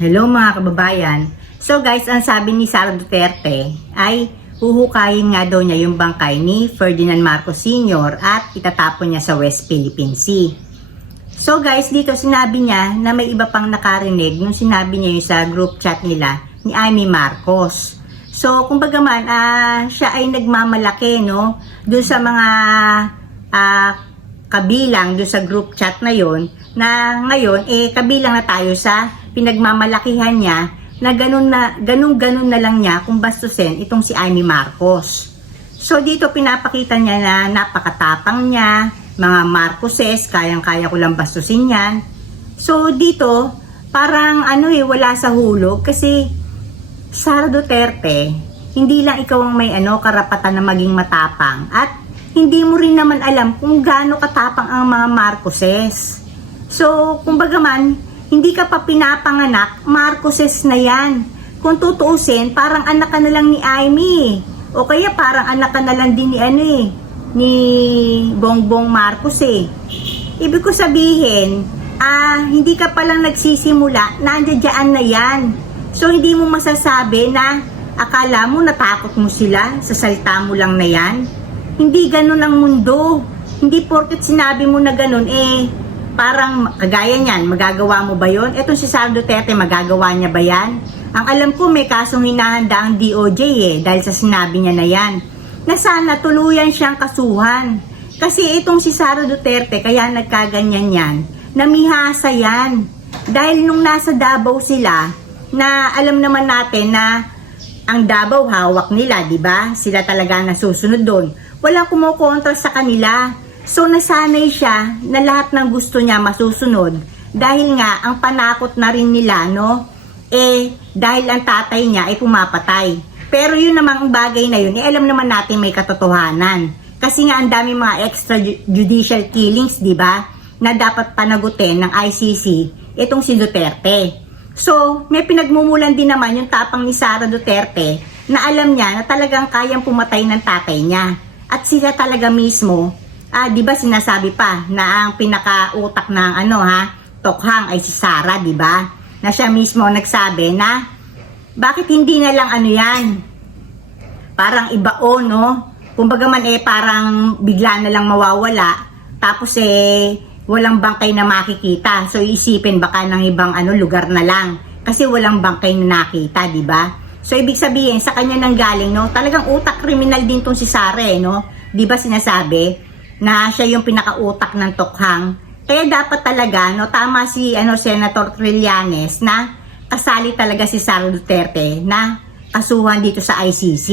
Hello mga kababayan. So guys, ang sabi ni Sara Duterte ay huhukayin nga daw niya yung bangkay ni Ferdinand Marcos Sr. at itatapon niya sa West Philippine Sea. So guys, dito sinabi niya na may iba pang nakarinig nung sinabi niya yung sa group chat nila ni Amy Marcos. So, kumbaga man, ah, siya ay nagmamalaki, no? Doon sa mga ah, kabilang doon sa group chat na yon na ngayon, eh, kabilang na tayo sa pinagmamalakihan niya na ganun na, ganun ganun na lang niya kung bastusin itong si Amy Marcos. So, dito pinapakita niya na napakatapang niya, mga Marcoses, kayang-kaya ko lang bastusin yan. So, dito, parang ano eh, wala sa hulog kasi Sara Duterte, hindi lang ikaw ang may ano karapatan na maging matapang at hindi mo rin naman alam kung gaano katapang ang mga Marcoses. So, kumbaga man, hindi ka pa pinapanganak, Marcoses na yan. Kung tutuusin, parang anak ka na lang ni Amy. O kaya parang anak ka na lang din ni ano eh, ni Bongbong Marcos eh. Ibig ko sabihin, ah, hindi ka palang nagsisimula, nandiyan na yan. So, hindi mo masasabi na akala mo natakot mo sila, sa salita mo lang na yan. Hindi ganun ang mundo. Hindi porket sinabi mo na ganun, eh, parang kagaya niyan, magagawa mo ba yon? Etong si Sara Duterte, magagawa niya ba yan? Ang alam ko, may kasong hinahanda ang DOJ eh, dahil sa sinabi niya na yan. Na sana tuluyan siyang kasuhan. Kasi itong si Sara Duterte, kaya nagkaganyan yan, namihasa yan. Dahil nung nasa Davao sila, na alam naman natin na ang Davao hawak nila, di ba? Sila talaga nasusunod doon. Walang kumukontra sa kanila. So nasanay siya na lahat ng gusto niya masusunod dahil nga ang panakot na rin nila, no? Eh, dahil ang tatay niya ay pumapatay. Pero yun namang bagay na yun, eh alam naman natin may katotohanan. Kasi nga ang dami mga extrajudicial killings, di ba? Na dapat panagutin ng ICC itong si Duterte. So, may pinagmumulan din naman yung tapang ni Sara Duterte na alam niya na talagang kayang pumatay ng tatay niya. At sila talaga mismo, ah, di ba sinasabi pa na ang pinakautak ng ano ha, tokhang ay si Sara, di ba? Na siya mismo nagsabi na bakit hindi na lang ano yan? Parang ibao, no? Kumbaga man eh parang bigla na lang mawawala. Tapos eh walang bangkay na makikita. So iisipin baka ng ibang ano lugar na lang kasi walang bangkay na nakita, di ba? So ibig sabihin sa kanya nang galing no, talagang utak kriminal din tong si Sare, no? 'Di ba sinasabi na siya yung pinakautak ng tokhang? Kaya dapat talaga no, tama si ano Senator Trillanes na kasali talaga si Sara Duterte na kasuhan dito sa ICC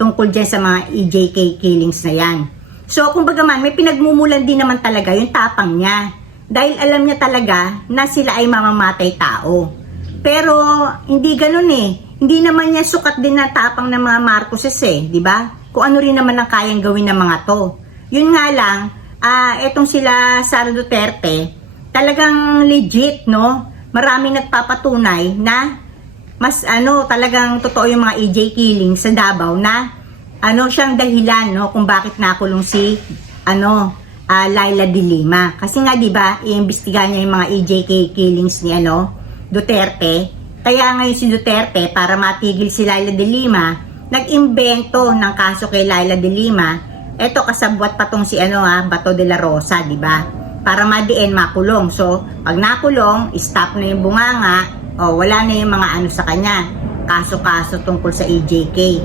tungkol dyan sa mga EJK killings na yan. So, kumbaga man, may pinagmumulan din naman talaga yung tapang niya. Dahil alam niya talaga na sila ay mamamatay tao. Pero, hindi ganun eh. Hindi naman niya sukat din na tapang ng mga Marcoses eh, di ba? Kung ano rin naman ang kayang gawin ng mga to. Yun nga lang, ah, etong sila Sara Duterte, talagang legit, no? Maraming nagpapatunay na mas ano, talagang totoo yung mga EJ killing sa Davao na ano siyang dahilan no kung bakit nakulong si ano ah, Laila de Lima. Kasi nga 'di ba, iimbestigahan niya yung mga EJK killings ni ano Duterte. Kaya ngayon si Duterte para matigil si Laila de Lima, nag-imbento ng kaso kay Laila de Lima. Ito kasabwat pa tong si ano ha, Bato de la Rosa, 'di ba? Para madiin makulong. So, pag nakulong, stop na yung bunganga, o wala na yung mga ano sa kanya. Kaso-kaso tungkol sa EJK.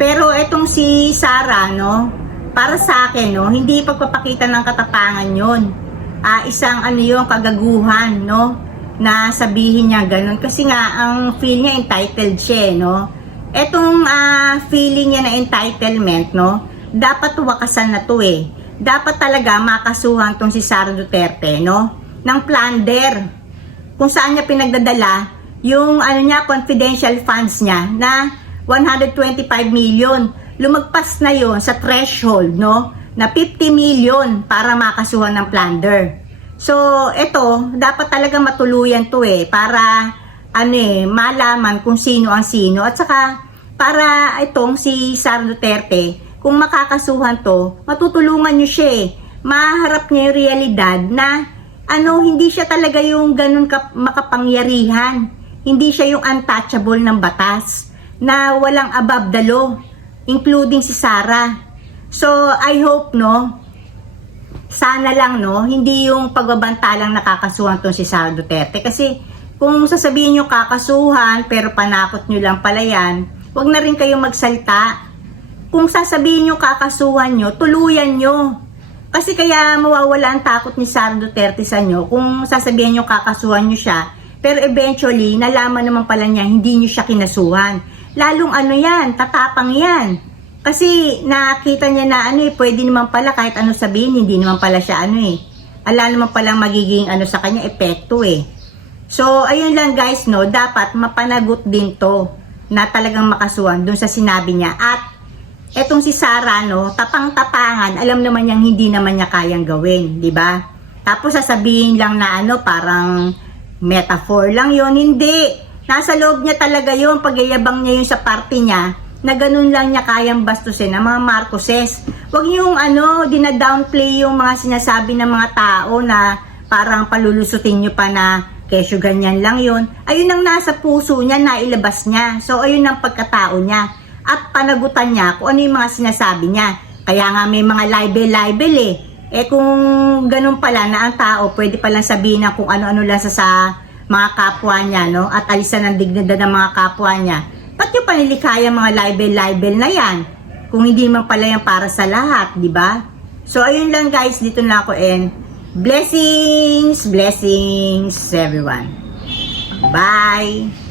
Pero etong si Sara, no, para sa akin, no, hindi pagpapakita ng katapangan yon. Ah, isang ano yung kagaguhan, no, na sabihin niya ganun. Kasi nga, ang feel niya entitled siya, eh, no. Etong ah, feeling niya na entitlement, no, dapat wakasan na to eh. Dapat talaga makasuhan tong si Sara Duterte, no, ng plunder. Kung saan niya pinagdadala yung ano niya, confidential funds niya na 125 million. Lumagpas na yon sa threshold, no? Na 50 million para makasuhan ng plunder. So, ito, dapat talaga matuluyan to eh, para ano eh, malaman kung sino ang sino. At saka, para itong si Sara Duterte, kung makakasuhan to, matutulungan nyo siya eh. Maharap niya yung realidad na ano, hindi siya talaga yung ganun ka, makapangyarihan hindi siya yung untouchable ng batas na walang above the law, including si Sara. So, I hope, no, sana lang, no, hindi yung pagbabanta lang nakakasuhan tong si Sara Duterte. Kasi, kung sasabihin nyo kakasuhan, pero panakot nyo lang pala yan, wag na rin kayong magsalta. Kung sasabihin nyo kakasuhan nyo, tuluyan nyo. Kasi kaya mawawala ang takot ni Sara Duterte sa inyo kung sasabihin nyo kakasuhan nyo siya. Pero eventually, nalaman naman pala niya, hindi nyo siya kinasuhan. Lalong ano yan, tatapang yan. Kasi nakita niya na ano eh, pwede naman pala kahit ano sabihin, hindi naman pala siya ano eh. Ala naman palang magiging ano sa kanya, epekto eh. So, ayun lang guys, no, dapat mapanagot din to na talagang makasuhan dun sa sinabi niya. At etong si Sarah, no, tapang-tapangan, alam naman niyang hindi naman niya kayang gawin, di ba? Tapos sasabihin lang na ano, parang metaphor lang yon hindi. Nasa loob niya talaga yon pagyayabang niya yun sa party niya, na ganun lang niya kayang bastusin ng mga Marcoses. Huwag yung ano, dinadownplay yung mga sinasabi ng mga tao na parang palulusutin nyo pa na kesyo ganyan lang yon Ayun ang nasa puso niya, nailabas niya. So, ayun ang pagkatao niya. At panagutan niya kung ano yung mga sinasabi niya. Kaya nga may mga libel-libel eh. Eh kung ganun pala na ang tao, pwede palang sabihin na kung ano-ano lang sa, sa mga kapwa niya, no? At alisan ng dignidad ng mga kapwa niya. Ba't yung panilikaya mga libel-libel na yan? Kung hindi man pala yan para sa lahat, di ba? So, ayun lang guys, dito na ako and blessings, blessings everyone. Bye!